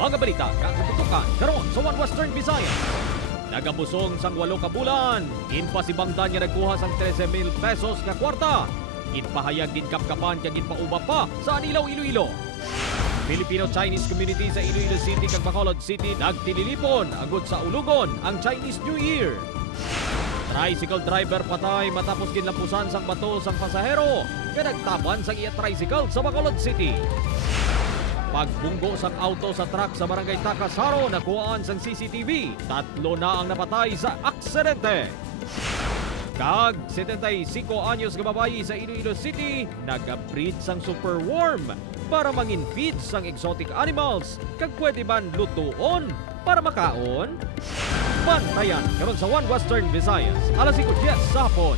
Mga balita katutukan karon sa One Western Visayas. Nagabusong sang 8 ka bulan, inpasibangdan niya nagkuha sang 13,000 pesos nga kwarta. Ginpahayag din kapkapan kag ginpauba pa sa Anilaw, Iloilo. Filipino-Chinese community sa Iloilo City kag Bacolod City nagtinilipon agud sa ulugon ang Chinese New Year. Tricycle driver patay matapos ginlampusan sang bato sang pasahero nga nagtaban sang iya tricycle sa Bacolod City. Pagbunggo sang auto sa truck sa barangay Takasaro nakuhaan sang CCTV. 3 na ang napatay sa aksidente. Kag 75 anyos nga babayi sa Iloilo City nag-breed sang superworm para mangin-feed sang exotic animals kag pwede man lutuon para makaon. Bantayan karon sa One Western Visayas alas 5:10 sa hapon.